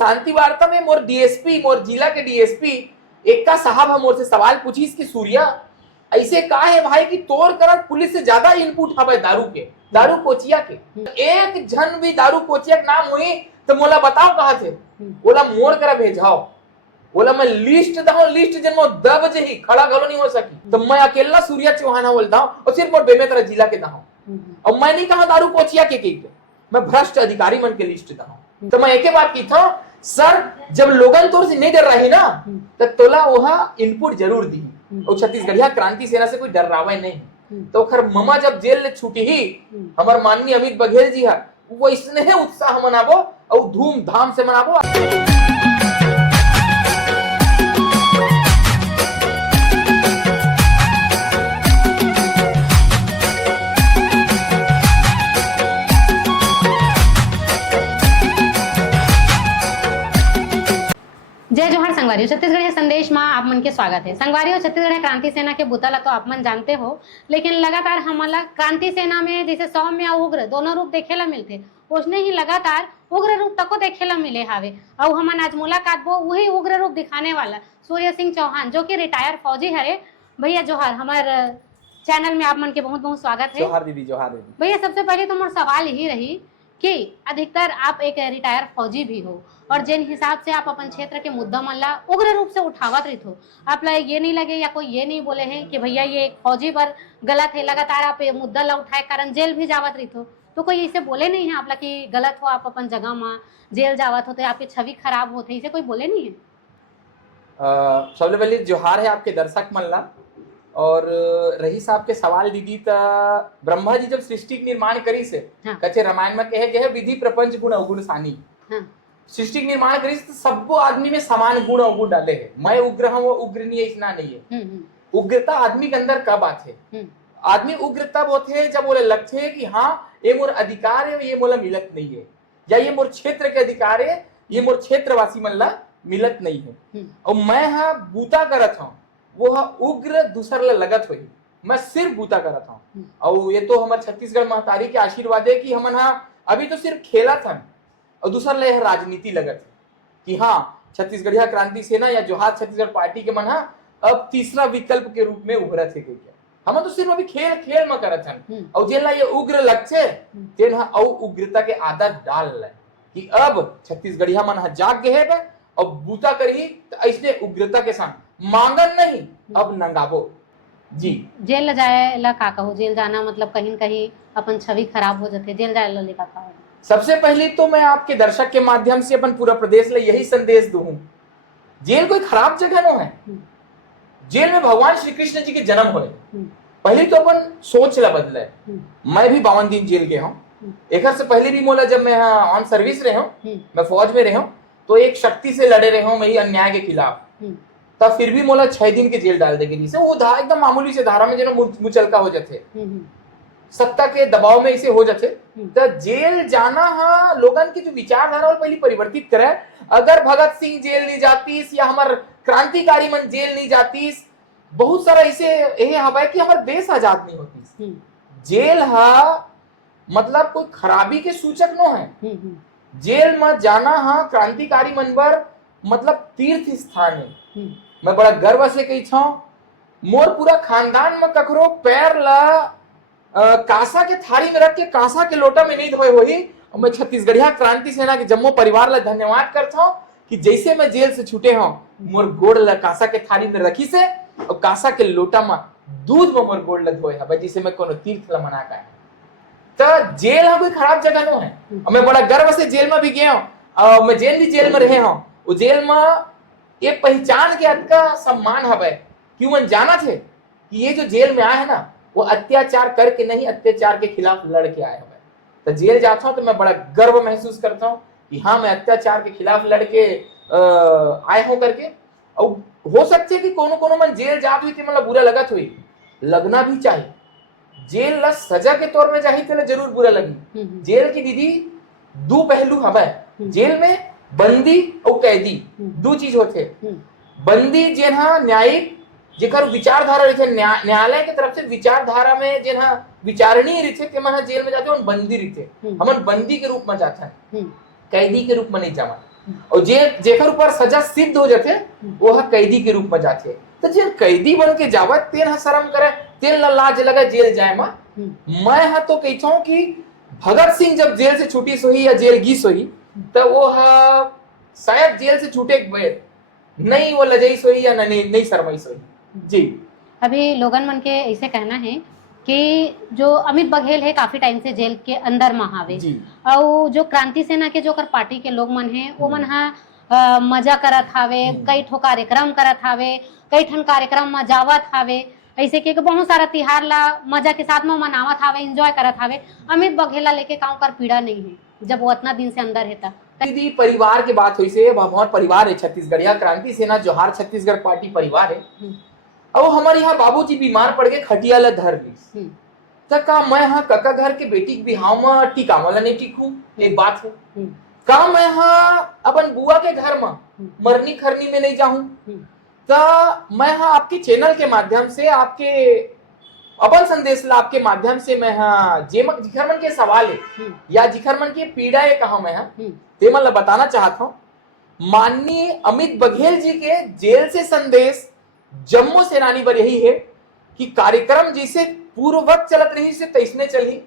शांति वार्ता में मोर डीएसपी, मोर जिला के डीएसपी एक का साहब हम मोर से सवाल पूछीस कि सूर्या ऐसे का है भाई कि तोर करत पुलिस से ज्यादा इनपुट हवे दारू के, दारू कोचिया के, एक जन भी दारू कोचिया के नाम हुई तो मोला बताओ कहा थे, बोला मोर करा भेजाओ, बोला मैं लिस्ट दहो, लिस्ट जन मो दब जे ही खड़ा घलो नहीं हो सकी, तो मैं अकेला सूर्या चौहान बोलता हूँ और सिर्फ मोर बेमेतरा जिला के दहो, और मैं नहीं कहा दारू कोचिया के मैं भ्रष्ट अधिकारी मन के लिस्ट दहो। तो मैं एक बात की था सर, जब लोगन तोर से नहीं डर रही ना तो तोला वहाँ इनपुट जरूर दी, और छत्तीसगढ़िया क्रांति सेना से कोई डर रहा नहीं, तो खर ममा जब जेल ले छूटी ही हमार माननीय अमित बघेल जी है वो इसने उत्साह मनाबो और धूमधाम से मनाबो। जय जोहार संगवारियों, छत्तीसगढ़ संदेश में आप मन के स्वागत है। संगवारियों, छत्तीसगढ़ क्रांति सेना के बुतला तो आप मन जानते हो, लेकिन लगातार हमारा क्रांति सेना में जैसे सौम्य या उग्र दोनों रूप देखेला मिलते, उसने ही लगातार उग्र रूप तक देखेला मिले हावे। और हमन आज मुलाकात वो वही उग्र रूप दिखाने वाला सूर्य सिंह चौहान जो कि रिटायर फौजी हरे। भैया जोहार, हमारे चैनल में आप मन के बहुत बहुत स्वागत है। जोहार दीदी, जोहार दीदी। भैया सबसे पहले तो मोर सवाल यही रही कि अधिकतर आप एक रिटायर फौजी भी हो और जिन हिसाब से आप अपन क्षेत्र के मुद्दा मन ला उग्र रूप से उठावत रही हो, आप ला ये नहीं लगे या कोई ये नहीं बोले हैं कि भैया ये फौजी पर गलत है, लगातार आप ये मुद्दा ला उठाए कारण जेल भी जावत रही हो, तो कोई इसे बोले नहीं है आप ला कि गलत हो, आप अपन जगह में जेल जावत होते, आपकी छवि खराब होते, इसे कोई बोले नहीं है? सबसे पहले जोहार है आपके दर्शक मन ला। और रही साहब के सवाल दीदी, ब्रह्मा जी जब सृष्टि के निर्माण करी से कच्चे रामायण में कहे गए विधि प्रपंच गुण अवगुण सानी, सृष्टि के निर्माण करी तो सबको आदमी में समान गुण अवगुण डाले है। मैं उग्र हूँ वो उग्र नहीं है, इतना नहीं है। उग्रता आदमी के अंदर कब आते, आदमी उग्र तब होते है जब बोले लगते है कि हाँ ये मोर अधिकार है, ये मोला मिलत नहीं है, या ये मोर क्षेत्र के अधिकार है, ये मोर क्षेत्रवासी मन ला मिलत नहीं है। और मैं हाँ बूता करत हूँ, वो हाँ उग्र दूसर ला लगत हुई, मैं सिर्फ बूता करत हूँ। और ये तो हमारे छत्तीसगढ़ महतारी के आशीर्वाद है कि हमन हाँ अभी तो सिर्फ खेला था और दूसर ले राजनीति लगत है कि हाँ छत्तीसगढ़िया क्रांति सेना या जोहार छत्तीसगढ़ पार्टी के मन हाँ अब तीसरा विकल्प के रूप में उभरत है। हम तो सिर्फ अभी खेल खेल में करत हन, और जेन ला ये उग्र लगछे तेन हाँ और उग्रता के आदत डाल ले कि अब छत्तीसगढ़िया मन हाँ जाग गए है और बूता करी तो ऐसे उग्रता के साथ मांगन नहीं अब नंगाबो जी। जेल जाए ला का कहूँ, जेल जाना मतलब कहीं कहीं अपन छवि खराब हो जाते, जेल जाए ला लेका का? सबसे पहले तो मैं आपके दर्शक के माध्यम से अपन पूरा प्रदेश ले यही संदेश दूं, जेल कोई खराब जगह न है। जेल में भगवान श्री कृष्ण जी के जन्म हुए, पहले तो अपन सोच ला बदले। मैं भी 52 दिन जेल गया हूँ, एक से पहले भी मोला जब मैं ऑन सर्विस रहे हूँ, मैं फौज में रहे हूँ, तो एक शक्ति से लड़े रहे हूँ मैं अन्याय के खिलाफ, तब फिर भी मोला 6 दिन के जेल डाल देंगे। नीचे वो एकदम मामूली से धारा में जो मुचलका हो जाते, सत्ता के दबाव में इसे हो जाते, तो जेल जाना हाँ लोगन की जो विचारधारा और पहले परिवर्तित करे। अगर भगत सिंह जेल नहीं जातीस या हमार क्रांतिकारी मन जेल नहीं जातीस, बहुत सारा इसे यही हवा है कि हमार देश आजाद नहीं होती। जेल हा मतलब कोई खराबी के सूचक नो है। जेल में जाना हाँ क्रांतिकारी मन पर मतलब तीर्थ स्थान है। मैं बड़ा गर्व से कही छा, मोर पूरा खानदान में ककरो पैर ला कांसा के थाली में रख के कांसा के लोटा में नहीं धोए हुई। और मैं छत्तीसगढ़िया क्रांति सेना के जम्मो परिवार ला धन्यवाद करता हूँ कि जैसे मैं जेल से छूटे हूँ, मोर गोड़ ला कांसा के थाली में रखी से और कांसा के लोटा में दूध में मोर गोड़ ला धोए है, जिसे मैं कोनो तीर्थ ला मना का है। तो जेल हाँ कोई खराब जगह नो है। और मैं बड़ा गर्व से जेल में भी गया हूँ, मैं जेल भी जेल में रहे हूँ। वो जेल में ये पहचान के अटका सम्मान हवे क्यों मन जाना थे कि ये जो जेल में आए है ना वो अत्याचार करके नहीं, अत्याचार के खिलाफ लड़ के आए हवे। तो जेल जाता हूँ तो मैं बड़ा गर्व महसूस करता हूँ कि हाँ मैं अत्याचार के खिलाफ लड़ के आए हूँ करके। और हो सकते है कि कोनो कोनो मन जेल जात हुई मतलब बुरा लगत हुई, लगना भी चाहिए। जेल ला सजा के तौर में जाही तो जरूर बुरा लगी। जेल की दीदी दो पहलू हवे, जेल में बंदी और कैदी दो चीज होते। बंदी जेना न्यायिक जेकर विचारधारा रहते, न्यायालय के तरफ से विचारधारा में जेना विचारणीय रहते के मन जेल में जाते हैं, बंदी रहते। हमन बंदी के रूप में जाते हैं, कैदी के रूप में नहीं जावा। और जेकर ऊपर सजा सिद्ध हो जाते वो है कैदी के रूप में जाते। तो जे कैदी बन के जावत तेन हा शर्म करे, तेन ला लाज लगे जेल जाए मा। मैं हा तो कहता हूँ कि भगत सिंह जब जेल से छुटी सोही या जेल गी सोही तो वो हा शायद जेल से छूटे नहीं, वो लजई सोही या नहीं शर्माई सोही जी। अभी लोगन मन के ऐसे कहना है कि जो अमित बघेल है काफी टाइम से जेल के अंदर महावे और जो क्रांति सेना के जो कर पार्टी के लोग मन है वो मन हा मजा करत हावे, कई ठो कार्यक्रम करत हावे, कई ठन कार्यक्रम में जावत हावे, ऐसे के बहुत सारा तिहार ला मजा के साथ में मनावत हावे, एंजॉय करत हावे। अमित बघेल ला लेके काउ कर पीड़ा नहीं है जब वो इतना दिन से अंदर है था। दीदी परिवार की बात हुई से हमारा परिवार है छत्तीसगढ़िया क्रांति सेना जोहार छत्तीसगढ़ पार्टी परिवार है। अब हमारे यहाँ बाबूजी बीमार पड़ गए, खटिया ला धर ली तो का मैं हाँ कका घर के बेटी के बिहाव में टीका वाला नहीं टीकू, एक बात है। का मैं हाँ अपन बुआ के घर में मरनी खरनी में नहीं जाऊं तो मैं हाँ आपके चैनल के माध्यम से आपके अपन संदेश ला आपके माध्यम से मैं हाँ जिखर मन के सवाल है या जिखर मन के पीड़ा है कहा मैं हाँ ते मन ला बताना चाहता हूँ। माननीय अमित बघेल जी के जेल से संदेश जम्मू सेनानी पर यही है कि कार्यक्रम जैसे पूर्ववत चलत रही से तैसने चली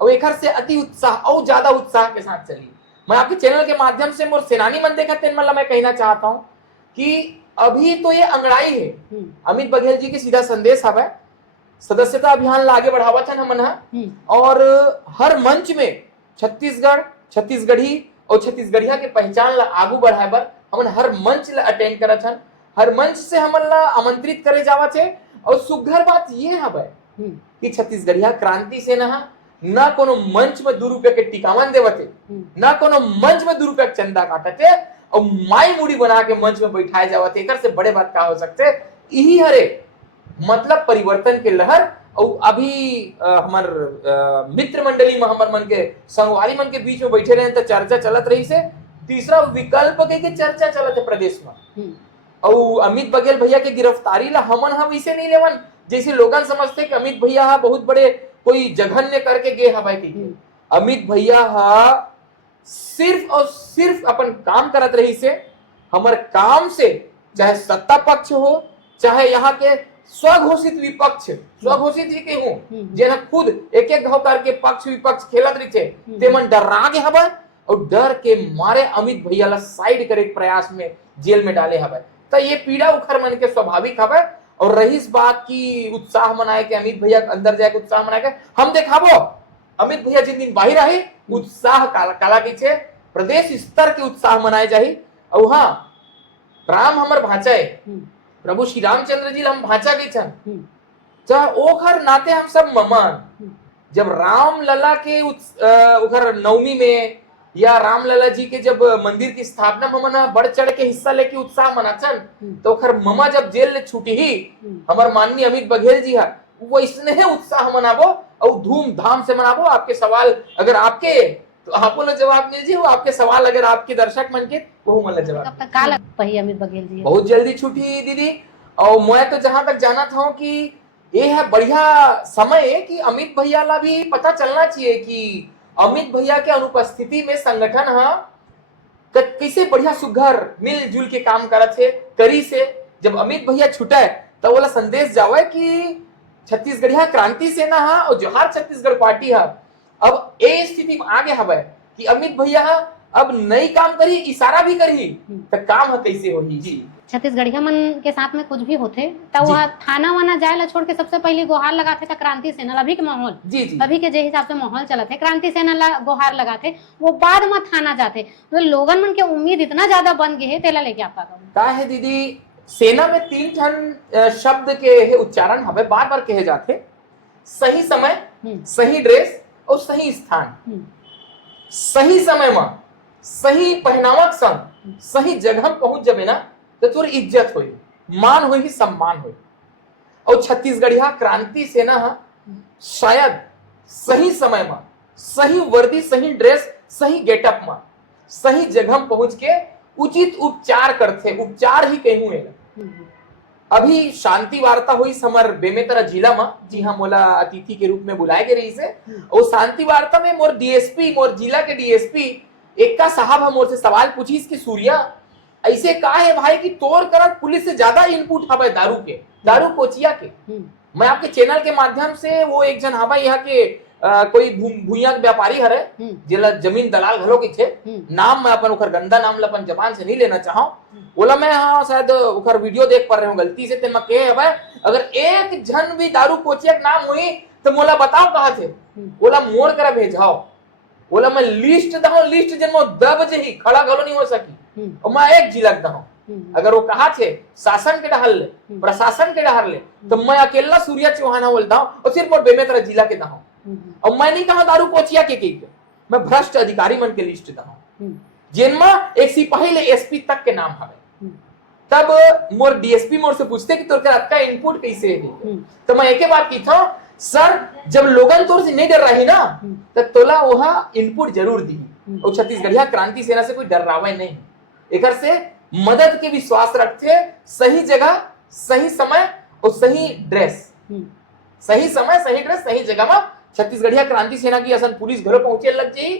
और एक से अति उत्साह और ज्यादा उत्साह के साथ चली। मैं आपके चैनल के माध्यम से मोर सेनानी मन देखा तेन मतलब मैं कहना चाहता हूँ कि अभी तो ये अंगड़ाई है। अमित बघेल जी के सीधा संदेश हवा सदस्यता अभियान ला आगे बढ़ावा छन हमन और हर मंच में छत्तीसगढ़ छत्तीसगढ़ी और छत्तीसगढ़िया के पहचान ला आगू बढ़ाए बर हमन हर मंच ला अटेंड करत छन, हर मंच से हमन ला आमंत्रित करे जावा छे। और सुघर बात ये हवे कि छत्तीसगढ़िया क्रांति सेना ना कोनो मंच में 2 रुपया के टिकावन देवते, ना कोनो मंच में 2 रुपया के चंदा काटते और माई मुड़ी बना के मंच में बैठाए जावते। एकर से बड़े बात का हो सकते यही हरे मतलब परिवर्तन के लहर। और अभी हमार मित्र मंडली में हमार मन के संगवारी मन के बीच में बैठे रहे तो चर्चा चलत रही से तीसरा विकल्प के चर्चा चलत है प्रदेश में। और अमित बघेल भैया के गिरफ्तारी ला हमन हम इसे नहीं लेवन जैसे लोगन समझते कि अमित भैया बहुत बड़े कोई जघन्य करके गे हवाई की। अमित भैया सिर्फ और सिर्फ अपन काम करत रही से हमारे काम से चाहे सत्ता पक्ष हो चाहे यहाँ के स्वघोषित विपक्ष, स्वघोषित ही के हूँ जेना खुद एक एक घाव करके पक्ष विपक्ष खेलत रही थे ते मन डरा के हवा और डर के मारे अमित भैया ला साइड करे प्रयास में जेल में डाले हवा। तो ये पीड़ा उखर मन के स्वाभाविक हवा। और रही इस बात की उत्साह मनाए के अमित भैया अंदर जाके उत्साह मनाए के हम देखाबो अमित भैया जिन दिन बाहर आए उत्साह काला पीछे प्रदेश स्तर के उत्साह मनाए जाही। और हाँ राम हमर भाचा है प्रभु श्री रामचंद्र जी हम भाचा के छन चाहे ओखर नाते हम सब ममान जब राम लला के उखर नवमी में या राम लला जी के जब मंदिर की स्थापना में मना बढ़ चढ़ के हिस्सा लेके उत्साह मनाचन तो ओखर ममा जब जेल ले छूटी ही हमार माननीय अमित बघेल जी है वो इसने उत्साह मनाबो और धूमधाम से मनाबो। आपके सवाल अगर आपके तो आपको ना जवाब मिल जी, वो आपके सवाल अगर आपके दर्शक मन के वो मतलब जवाब काल पही अमित बघेल जी बहुत जल्दी छूटी दीदी। और मैं तो जहां तक जाना था कि ये है बढ़िया समय है कि अमित भैया ला भी पता चलना चाहिए कि अमित भैया के अनुपस्थिति में संगठन कैसे बढ़िया सुघर मिलजुल के काम करत है करी से। जब अमित भैया छुटे तो वाला संदेश जावे कि छत्तीसगढ़िया क्रांति सेना और जोहार छत्तीसगढ़ पार्टी अब ए स्थिति में आगे हवे कि अमित भैया अब नई काम करी इशारा भी करी तो काम कैसे होगी जी। छत्तीसगढ़िया मन के साथ में कुछ भी होते तो वह थाना वाना जाए ला छोड़ के सबसे पहले गुहार लगाते था क्रांति सेना। अभी के माहौल जी। अभी के जे हिसाब से माहौल चलत है क्रांति सेना ला गुहार लगाते वो बाद में थाना जाते तो लोगन मन के उम्मीद इतना ज्यादा बन गए है तेला लेके आपका का है दीदी। सेना में 3 ठन शब्द के उच्चारण हवे बार बार कहे जाते सही समय सही ड्रेस और सही स्थान। सही समय में सही पहनावक संग सही जगह पहुंच जाबे ना तो तोर इज्जत होई मान होई सम्मान होई। और छत्तीसगढ़िया क्रांति सेना शायद सही समय में सही वर्दी सही ड्रेस सही गेटअप में सही जगह पहुंच के उचित उपचार करते उपचार ही कहूँ है। अभी शांति वार्ता हुई समर बेमेतरा जिला में जी हाँ मोला अतिथि के रूप में बुलाए गए रही से और शांति वार्ता में मोर डीएसपी मोर जिला के डीएसपी एक का साहब हम और से सवाल पूछी इसकी सूर्या ऐसे का है भाई कि तोड़ कर पुलिस से ज्यादा इनपुट हवा दारू के, दारू कोचिया के। मैं आपके चैनल के माध्यम से वो एक जन हवा यहाँ के कोई भूया व्यापारी हरे जिला जमीन दलाल घलो के थे, नाम मैं अपन उखर गंदा नाम ला अपन जबान से नहीं लेना चाहूं। बोला मैं हाँ शायद उखर वीडियो देख पा रहे हूँ गलती से, तेन के हवा अगर एक जन भी दारू कोचिया के नाम हुई तो मोला बताओ कहाँ थे। बोला मोड़ कर भेजाओ। बोला मैं लिस्ट दहो, लिस्ट जन मो दब जही खड़ा घलो नहीं हो सकी और मैं एक जिलक दहो। अगर वो कहा थे शासन के डहल ले, प्रशासन के डहल ले, तो मैं अकेला सूर्या चौहान बोलता हूँ और सिर्फ बेमेतरा जिला के दहो। और मैं नहीं कहा दारू कोचिया के मैं भ्रष्ट अधिकारी मन के लिस्ट दहो जिनमा एक सिपाही ले एसपी तक के नाम हवे। तब मोर डीएसपी मोर से पूछते कि तोर का इनपुट कैसे है, तो मैं एक बात की था सर जब लोगन तोर से नहीं डर रही ना तो तोला वह इनपुट जरूर दी। और छत्तीसगढ़िया क्रांति सेना से कोई डरावे नहीं, एक से मदद के विश्वास रखते, सही जगह सही समय और सही ड्रेस, सही समय सही ड्रेस सही जगह में छत्तीसगढ़िया क्रांति सेना की असन पुलिस घरों पहुंचे लग जाई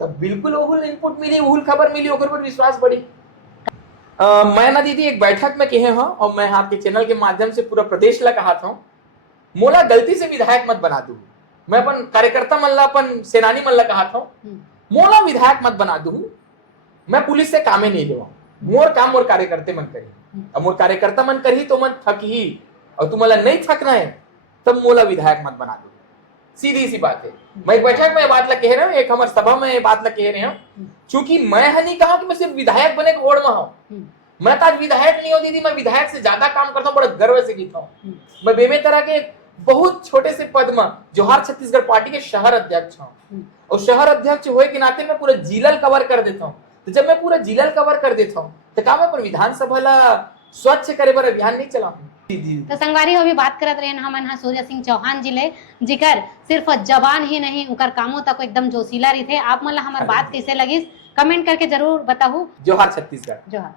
तब बिल्कुल ओहुल इनपुट मिली, ओहुल खबर मिली, ओकर पर विश्वास बढ़ी। मैं ना दीदी एक बैठक में कहे हूं और मैं आपके चैनल के माध्यम से पूरा प्रदेश ला कहा था मोला गलती से विधायक मत बना दू। मैं अपन कार्यकर्ता मन ला अपन सेनानी मन ला कहा था मोला विधायक मत बना दू, मैं पुलिस से कामे नहीं लेवा, मोर काम मोर कार्यकर्ते मन करी, अब मोर कार्यकर्ता मन करी तो मन थक ही, और तुम नहीं थकना है तब मोला विधायक मत बना दो। सीधी सी बात है। मैं एक बैठक में बात ला कह रहा हूँ, एक हमारे सभा में बात ला कह रहे हूँ, क्योंकि मैं नहीं कहा कि मैं सिर्फ विधायक बने के ओर में हूँ। मैं तो आज विधायक नहीं हूँ दीदी, मैं विधायक से ज्यादा काम करता हूँ, बड़ा गर्व से कहता हूँ। मैं बेमेतरा के बहुत छोटे से पद में जोहार छत्तीसगढ़ पार्टी के शहर अध्यक्ष हूँ, और शहर अध्यक्ष होए के नाते मैं पूरा जिला कवर कर देता हूँ। तो जब मैं पूरा जिला कवर कर देता हूँ तो क्या मैं विधानसभा ला स्वच्छ करे पर अभियान नहीं चलाऊं। तो संगवारी अभी बात करत रहे हमन हा सूर्य सिंह चौहान जी ले, जिकर सिर्फ जबान ही नहीं उनकर कामों तक एकदम जोशीला रही थे। आप मन ला हमार बात कैसे लगी कमेंट करके जरूर बताऊ। जोहार छत्तीसगढ़। जोहार।